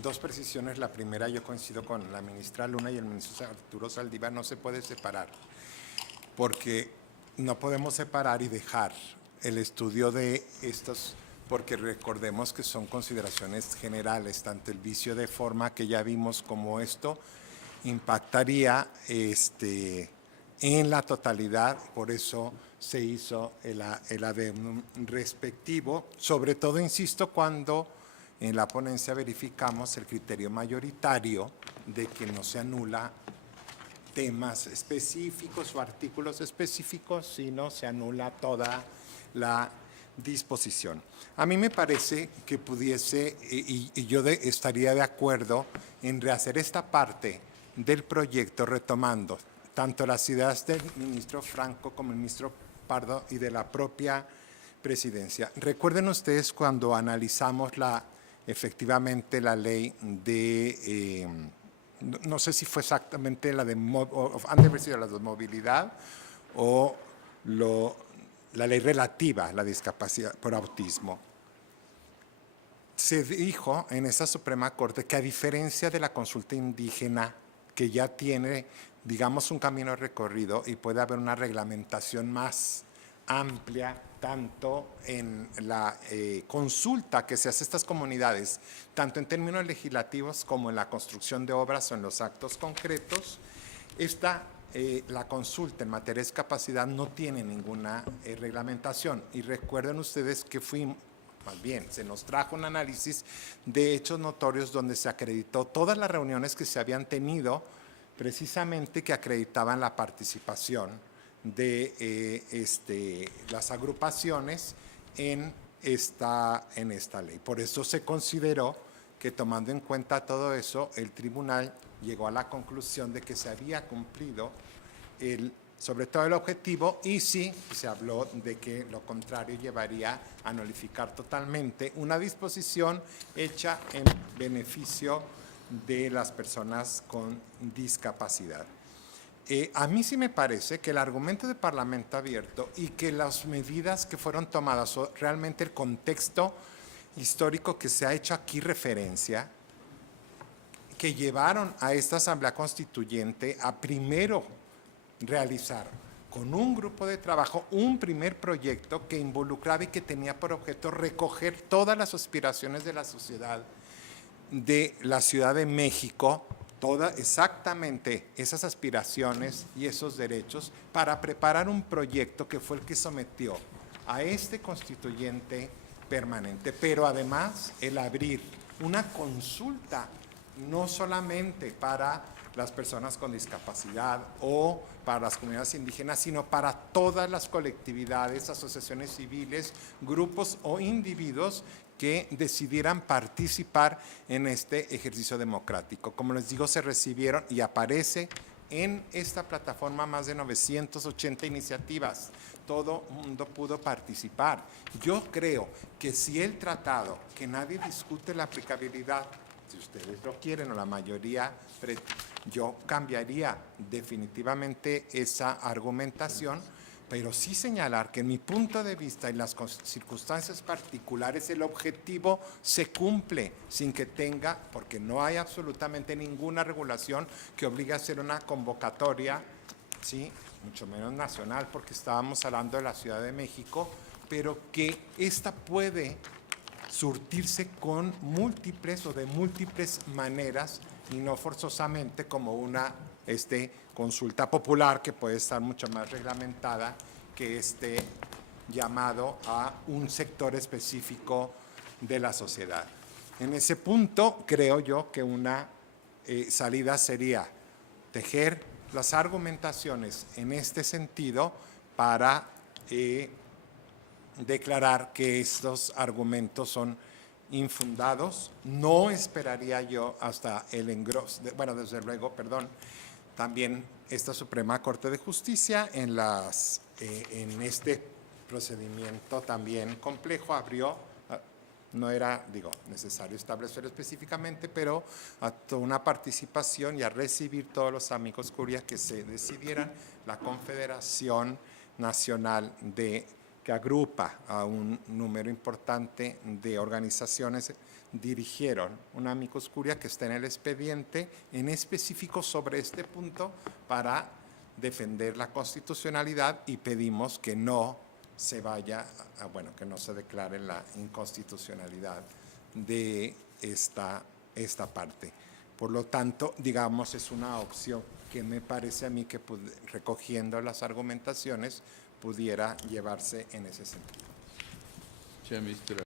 Dos precisiones. La primera, yo coincido con la ministra Luna y el ministro Arturo Saldívar, no se puede separar, porque no podemos separar y dejar el estudio de estos, porque recordemos que son consideraciones generales, tanto el vicio de forma que ya vimos como esto impactaría en la totalidad, por eso se hizo el adendum respectivo, sobre todo, insisto, cuando en la ponencia verificamos el criterio mayoritario de que no se anula temas específicos o artículos específicos, sino se anula toda la disposición. A mí me parece que pudiese, y yo estaría de acuerdo en rehacer esta parte del proyecto retomando tanto las ideas del ministro Franco como el ministro Pardo y de la propia presidencia. Recuerden ustedes cuando analizamos efectivamente la ley de, no sé si fue exactamente la de, antes de haber sido la de movilidad o la ley relativa a la discapacidad por autismo. Se dijo en esa Suprema Corte que a diferencia de la consulta indígena, que ya tiene, digamos, un camino recorrido y puede haber una reglamentación más amplia, tanto en la consulta que se hace a estas comunidades, tanto en términos legislativos como en la construcción de obras o en los actos concretos, la consulta en materia de discapacidad no tiene ninguna reglamentación. Y recuerden ustedes que más bien, se nos trajo un análisis de hechos notorios donde se acreditó todas las reuniones que se habían tenido, precisamente que acreditaban la participación de las agrupaciones en esta ley. Por eso se consideró que, tomando en cuenta todo eso, el tribunal llegó a la conclusión de que se había cumplido sobre todo el objetivo, y sí se habló de que lo contrario llevaría a nulificar totalmente una disposición hecha en beneficio de las personas con discapacidad. A mí sí me parece que el argumento de Parlamento Abierto y que las medidas que fueron tomadas, o realmente el contexto histórico que se ha hecho aquí referencia, que llevaron a esta Asamblea Constituyente a primero realizar con un grupo de trabajo un primer proyecto que involucraba y que tenía por objeto recoger todas las aspiraciones de la sociedad de la Ciudad de México, exactamente esas aspiraciones y esos derechos, para preparar un proyecto que fue el que sometió a este constituyente permanente, pero además el abrir una consulta no solamente para las personas con discapacidad o para las comunidades indígenas, sino para todas las colectividades, asociaciones civiles, grupos o individuos que decidieran participar en este ejercicio democrático. Como les digo, se recibieron y aparece en esta plataforma más de 980 iniciativas. Todo mundo pudo participar. Yo creo que si el tratado, que nadie discute la aplicabilidad, si ustedes lo quieren o la mayoría, yo cambiaría definitivamente esa argumentación, pero sí señalar que en mi punto de vista, en las circunstancias particulares, el objetivo se cumple sin que tenga, porque no hay absolutamente ninguna regulación que obligue a hacer una convocatoria, ¿sí?, mucho menos nacional, porque estábamos hablando de la Ciudad de México, pero que esta puede surtirse con múltiples o de múltiples maneras y no forzosamente como una consulta popular, que puede estar mucho más reglamentada que llamado a un sector específico de la sociedad. En ese punto, creo yo que una salida sería tejer las argumentaciones en este sentido para declarar que estos argumentos son infundados. No esperaría yo hasta el engroso, bueno, desde luego, también esta Suprema Corte de Justicia en este procedimiento también complejo abrió, no era, necesario establecerlo específicamente, pero a toda una participación y a recibir todos los amigos curias que se decidieran, la Confederación Nacional de que agrupa a un número importante de organizaciones, dirigieron una amicus curia que está en el expediente en específico sobre este punto para defender la constitucionalidad, y pedimos que no se vaya, bueno, que no se declare la inconstitucionalidad de esta parte. Por lo tanto, digamos, es una opción que me parece a mí que recogiendo las argumentaciones pudiera llevarse en ese sentido. Chair, Mr.